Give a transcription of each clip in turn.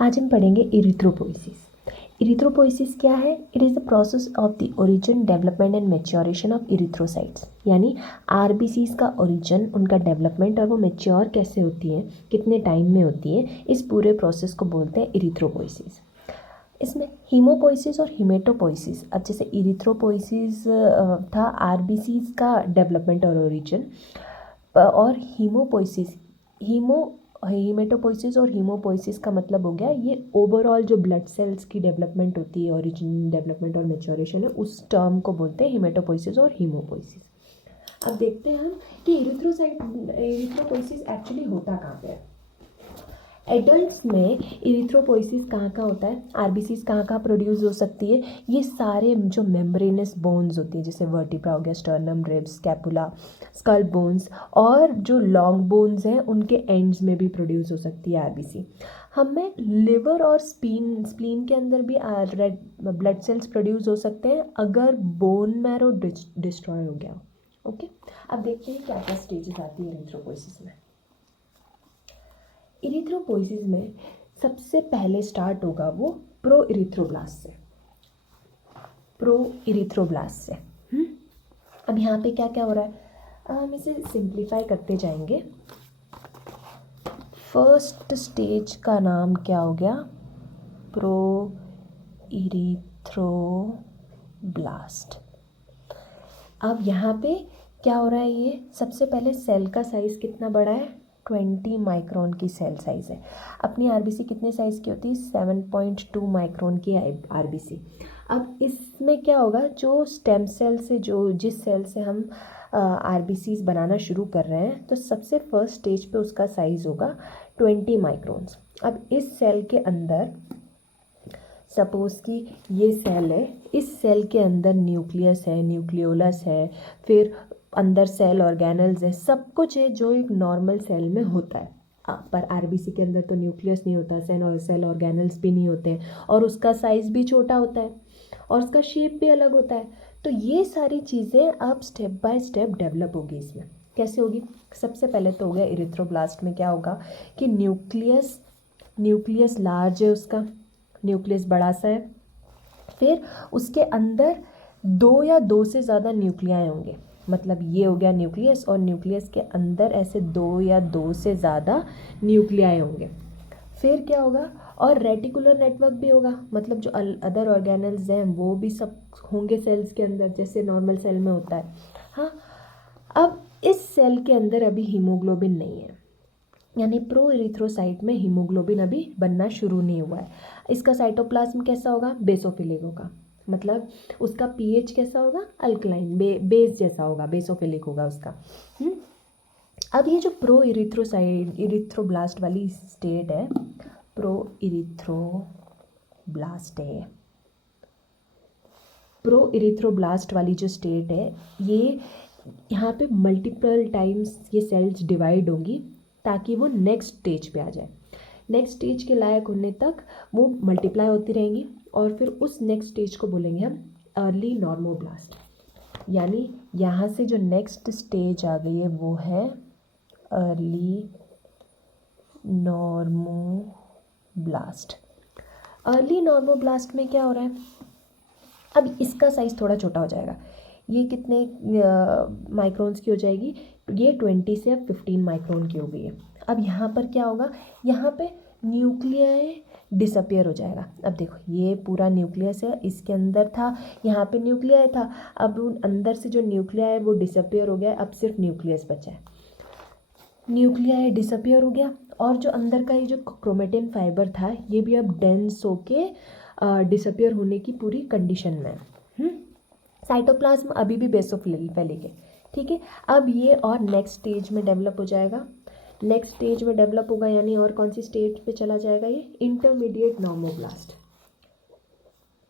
आज हम पढ़ेंगे इरिथ्रोपोइसिस। इरिथ्रोपोइसिस क्या है? It is the process of the origin, development and maturation of erythrocytes. यानी आरबीसीज का ओरिजिन, उनका डेवलपमेंट और वो मैच्योर कैसे होती है, कितने टाइम में होती है, इस पूरे प्रोसेस को बोलते हैं इरिथ्रोपोइसिस। इसमें हीमोपोइसिस और हिमेटोपोइसिस, अब जैसे इरिथ्रोपोइसिस था आरबीसीज का डेवलपमेंट और ओरिजिन, और हीमेटोपोइसिस और हीमोपोइसिस का मतलब हो गया ये ओवरऑल जो ब्लड सेल्स की डेवलपमेंट होती है, ओरिजिन, डेवलपमेंट और मैच्योरेशन है, उस टर्म को बोलते हैं हिमेटोपोइसिस और हीमोपोइसिस। अब देखते हैं हम कि इरिथ्रोपोइसिस एक्चुअली होता कहाँ पे है। एडल्ट्स में इरिथ्रोपोइसिस कहाँ कहाँ होता है, आरबीसीज कहाँ कहाँ प्रोड्यूस हो सकती है, ये सारे जो मेम्ब्रेनस बोन्स होती है, जैसे वर्टिब्रा हो गया, sternum, ribs, scapula, skull bones, और जो लॉन्ग बोन्स हैं उनके एंड्स में भी प्रोड्यूस हो सकती है आरबीसी। हमें लिवर और स्प्लीन के अंदर भी रेड ब्लड सेल्स प्रोड्यूस हो सकते हैं अगर बोन मैरो डिस्ट्रॉय हो गया। ओके, अब देखते हैं क्या क्या स्टेजेस आती है इरिथ्रोपोइसिस में। इरिथ्रोपोइसिस में सबसे पहले स्टार्ट होगा वो प्रो इरिथ्रोब्लास्ट से। अब यहाँ पे क्या क्या हो रहा है, हम इसे सिंप्लीफाई करते जाएंगे। फर्स्ट स्टेज का नाम क्या हो गया, प्रो इरिथ्रोब्लास्ट। अब यहाँ पे क्या हो रहा है, ये सबसे पहले सेल का साइज़ कितना बड़ा है, 20 माइक्रोन की सेल साइज़ है। अपनी आरबीसी कितने साइज़ की होती है, 7.2 माइक्रोन की आरबीसी। अब इसमें क्या होगा, जो स्टेम सेल से, जो जिस सेल से हम आरबीसीज बनाना शुरू कर रहे हैं, तो सबसे फर्स्ट स्टेज पे उसका साइज़ होगा 20 माइक्रोन्स। अब इस सेल के अंदर सपोज़ कि ये सेल है, इस सेल के अंदर न्यूक्लियस है, न्यूक्लियोलस है, फिर अंदर सेल ऑर्गेनल्स है, सब कुछ है जो एक नॉर्मल सेल में होता है। पर आरबीसी के अंदर तो न्यूक्लियस नहीं होता, सेल ऑर्गेनल्स भी नहीं होते, और उसका साइज़ भी छोटा होता है और उसका शेप भी अलग होता है। तो ये सारी चीज़ें अब स्टेप बाय स्टेप डेवलप होगी। इसमें कैसे होगी, सबसे पहले तो हो गया इरिथ्रोब्लास्ट में क्या होगा कि न्यूक्लियस लार्ज है, उसका न्यूक्लियस बड़ा सा है, फिर उसके अंदर 2 या 2 से ज़्यादा न्यूक्लियाई होंगे। मतलब ये हो गया न्यूक्लियस, और न्यूक्लियस के अंदर ऐसे 2 या 2 से ज़्यादा न्यूक्लियाई होंगे। फिर क्या होगा, और रेटिकुलर नेटवर्क भी होगा, मतलब जो अदर ऑर्गेनल्स हैं वो भी सब होंगे सेल्स के अंदर, जैसे नॉर्मल सेल में होता है। हाँ, अब इस सेल के अंदर अभी हीमोग्लोबिन नहीं है, यानी प्रो इरिथ्रोसाइट में हीमोग्लोबिन अभी बनना शुरू नहीं हुआ है। इसका साइटोप्लाज्म कैसा होगा, बेसोफिलिक होगा, मतलब उसका पीएच कैसा होगा, अल्कलाइन, बेस जैसा होगा, बेसोफिलिक होगा उसका। अब ये जो प्रो इरिथ्रोब्लास्ट वाली स्टेट है, प्रो इरिथ्रोब्लास्ट वाली जो स्टेट है, ये यहाँ पे मल्टीपल टाइम्स ये सेल्स डिवाइड होंगी ताकि वो नेक्स्ट स्टेज पे आ जाए। नेक्स्ट स्टेज के लायक होने तक वो मल्टीप्लाई होती रहेंगी, और फिर उस नेक्स्ट स्टेज को बोलेंगे हम अर्ली नॉर्मोब्लास्ट। यानी यहाँ से जो नेक्स्ट स्टेज आ गई है वो है अर्ली नॉर्मोब्लास्ट। अर्ली नॉर्मोब्लास्ट में क्या हो रहा है, अब इसका साइज़ थोड़ा छोटा हो जाएगा। ये कितने माइक्रोन्स की हो जाएगी, ये 20 से अब 15 माइक्रोन की हो गई है। अब यहाँ पर क्या होगा, यहाँ पे न्यूक्लियाई डिसअपियर हो जाएगा। अब देखो ये पूरा न्यूक्लियस है, इसके अंदर था, यहाँ पे न्यूक्लियाई था, अब अंदर से जो न्यूक्लियाई है वो डिसअपियर हो गया, अब सिर्फ न्यूक्लियस बचा है। न्यूक्लियाई डिसअपियर हो गया, और जो अंदर का ये जो क्रोमेटिन फाइबर था ये भी अब डेंस होके डिसअपियर होने की पूरी कंडीशन में है। साइटोप्लाज्म अभी भी बेसोफिलिक है, ठीक है। अब ये और नेक्स्ट स्टेज में डेवलप हो जाएगा, नेक्स्ट स्टेज में डेवलप होगा, यानी और कौन सी स्टेज पे चला जाएगा, ये इंटरमीडिएट नॉर्मोब्लास्ट।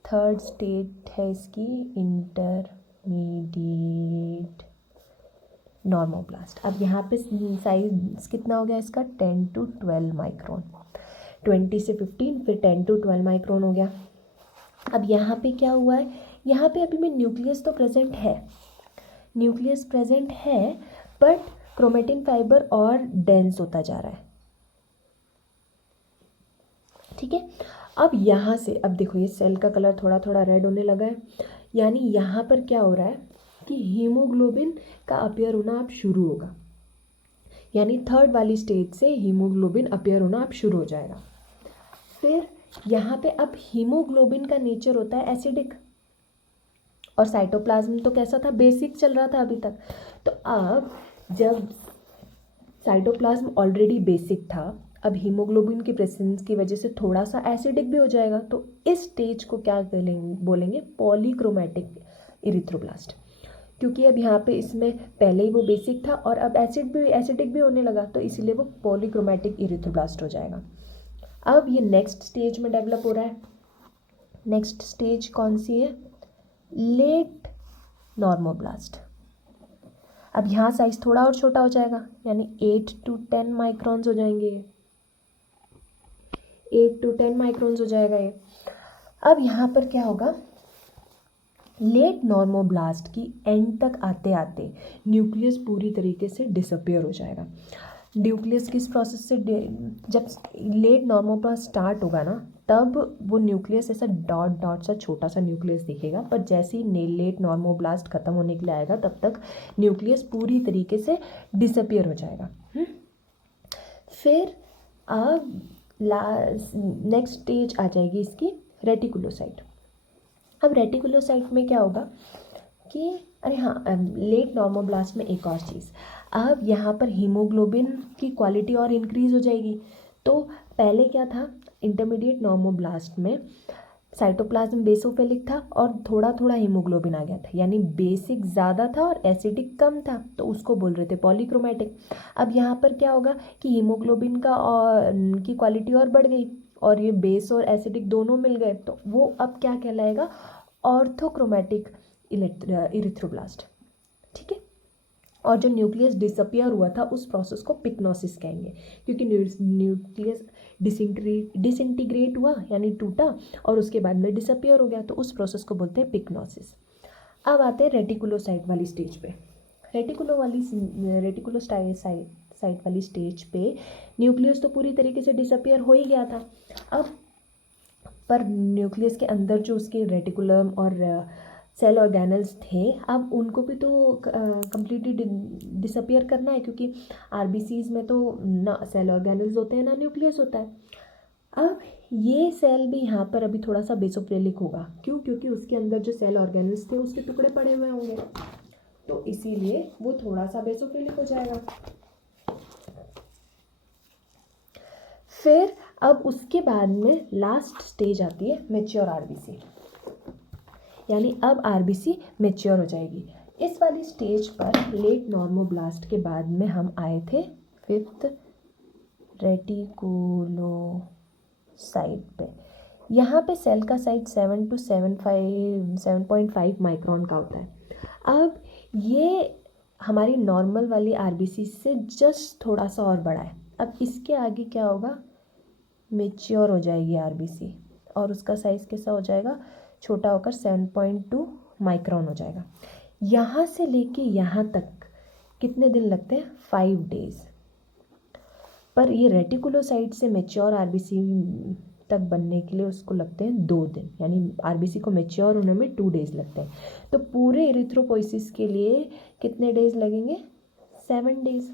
थर्ड स्टेज है इसकी इंटरमीडिएट नॉर्मोब्लास्ट। अब यहाँ पे साइज कितना हो गया इसका, 10 to 12 माइक्रोन, 20 से 15, फिर 10 to 12 माइक्रोन हो गया। अब यहाँ पे क्या हुआ है, यहाँ पे अभी में न्यूक्लियस तो प्रेजेंट है, बट क्रोमेटिन फाइबर और डेंस होता जा रहा है, ठीक है। अब यहाँ से अब देखो ये सेल का कलर थोड़ा थोड़ा रेड होने लगा है, यानी यहाँ पर क्या हो रहा है कि हीमोग्लोबिन का अपीयर होना अब शुरू होगा, यानी थर्ड वाली स्टेज से हीमोग्लोबिन अपीयर होना अब शुरू हो जाएगा। फिर यहाँ पे अब हीमोग्लोबिन का नेचर होता है एसिडिक, और साइटोप्लाज्म तो कैसा था, बेसिक चल रहा था अभी तक। तो अब जब साइटोप्लाज्म ऑलरेडी बेसिक था, अब हीमोग्लोबिन की प्रेजेंस की वजह से थोड़ा सा एसिडिक भी हो जाएगा, तो इस स्टेज को क्या बोलेंगे, पॉलीक्रोमैटिक इरिथ्रोब्लास्ट, क्योंकि अब यहाँ पे इसमें पहले ही वो बेसिक था और अब एसिडिक भी होने लगा, तो इसीलिए वो पॉलीक्रोमैटिक इरिथ्रोब्लास्ट हो जाएगा। अब ये नेक्स्ट स्टेज में डेवलप हो रहा है। नेक्स्ट स्टेज कौन सी है, लेट नॉर्मोब्लास्ट। अब यहाँ साइज थोड़ा और छोटा हो जाएगा, यानी 8 to 10 माइक्रॉन्स हो जाएंगे, 8 to 10 माइक्रॉन्स हो जाएगा ये। अब यहाँ पर क्या होगा, लेट नॉर्मोब्लास्ट की एंड तक आते आते न्यूक्लियस पूरी तरीके से डिसअपियर हो जाएगा। न्यूक्लियस किस प्रोसेस से, जब लेट नॉर्मोब्लास्ट स्टार्ट होगा ना, तब वो न्यूक्लियस ऐसा डॉट डॉट सा छोटा सा न्यूक्लियस दिखेगा, पर जैसे ही लेट नॉर्मोब्लास्ट खत्म होने के लिए आएगा तब तक न्यूक्लियस पूरी तरीके से डिसअपियर हो जाएगा। फिर अब नेक्स्ट स्टेज आ जाएगी इसकी रेटिकुलोसाइट। अब रेटिकुलोसाइट में क्या होगा कि अरे हाँ, लेट नॉर्मोब्लास्ट में एक और चीज़, अब यहाँ पर हीमोग्लोबिन की क्वालिटी और इंक्रीज़ हो जाएगी। तो पहले क्या था, इंटरमीडिएट नॉर्मोब्लास्ट में साइटोप्लाज्म बेसोफिलिक था और थोड़ा थोड़ा हीमोग्लोबिन आ गया था, यानी बेसिक ज़्यादा था और एसिडिक कम था, तो उसको बोल रहे थे पॉलीक्रोमैटिक। अब यहाँ पर क्या होगा कि हीमोग्लोबिन का और की क्वालिटी और बढ़ गई और ये बेस और एसिडिक दोनों मिल गए, तो वो अब क्या कहलाएगा, ऑर्थोक्रोमैटिक इरिथ्रोब्लास्ट। ठीक है। और जो न्यूक्लियस डिसअपियर हुआ था उस प्रोसेस को पिक्नोसिस कहेंगे, क्योंकि न्यूक्लियस डिसइंटीग्रेट हुआ यानी टूटा और उसके बाद में डिसअपियर हो गया, तो उस प्रोसेस को बोलते हैं पिक्नोसिस। अब आते हैं रेटिकुलोसाइट वाली स्टेज पे। रेटिकुलोसाइट वाली स्टेज पे न्यूक्लियस तो पूरी तरीके से डिसअपियर हो ही गया था। अब पर न्यूक्लियस के अंदर जो उसके रेटिकुलम और सेल ऑर्गेनल्स थे, अब उनको भी तो कम्प्लीटली डिसअपियर करना है, क्योंकि आरबीसीज में तो ना सेल ऑर्गेनल्स होते हैं ना न्यूक्लियस होता है। अब ये सेल भी यहाँ पर अभी थोड़ा सा बेसोफिलिक होगा, क्यों, क्योंकि उसके अंदर जो सेल ऑर्गेनल्स थे उसके टुकड़े पड़े हुए होंगे, तो इसीलिए वो थोड़ा सा बेसोफिलिक हो जाएगा। फिर अब उसके बाद में लास्ट स्टेज आती है मैच्योर आरबीसी, यानी अब आरबीसी मैच्योर हो जाएगी। इस वाली स्टेज पर लेट नॉर्मोब्लास्ट के बाद में हम आए थे 5th रेटिकुलोसाइट पे। यहाँ पे सेल का साइज 7 to 7.5 माइक्रॉन का होता है। अब ये हमारी नॉर्मल वाली आरबीसी से जस्ट थोड़ा सा और बड़ा है। अब इसके आगे क्या होगा, मैच्योर हो जाएगी आरबीसी और उसका साइज़ कैसा हो जाएगा, छोटा होकर 7.2 माइक्रॉन हो जाएगा। यहाँ से लेके यहाँ तक कितने दिन लगते हैं, 5 डेज़। पर ये रेटिकुलोसाइट से मैच्योर आरबीसी तक बनने के लिए उसको लगते हैं 2 दिन, यानी आरबीसी को मैच्योर होने में 2 डेज़ लगते हैं। तो पूरे इरिथ्रोपोइसिस के लिए कितने डेज़ लगेंगे, 7 डेज़।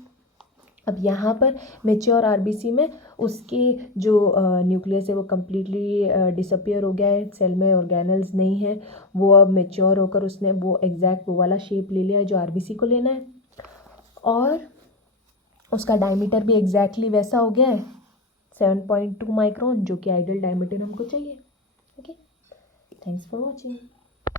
अब यहाँ पर मैच्योर आरबीसी में उसके जो न्यूक्लियस है वो कम्प्लीटली डिसअपियर हो गया है, सेल में ऑर्गेनल्स नहीं है, वो अब मैच्योर होकर उसने वो एग्जैक्ट वो वाला शेप ले लिया है जो आरबीसी को लेना है, और उसका डायमीटर भी एग्जैक्टली वैसा हो गया है 7.2 माइक्रोन, जो कि आइडियल डायमीटर हमको चाहिए। Okay, thanks for watching.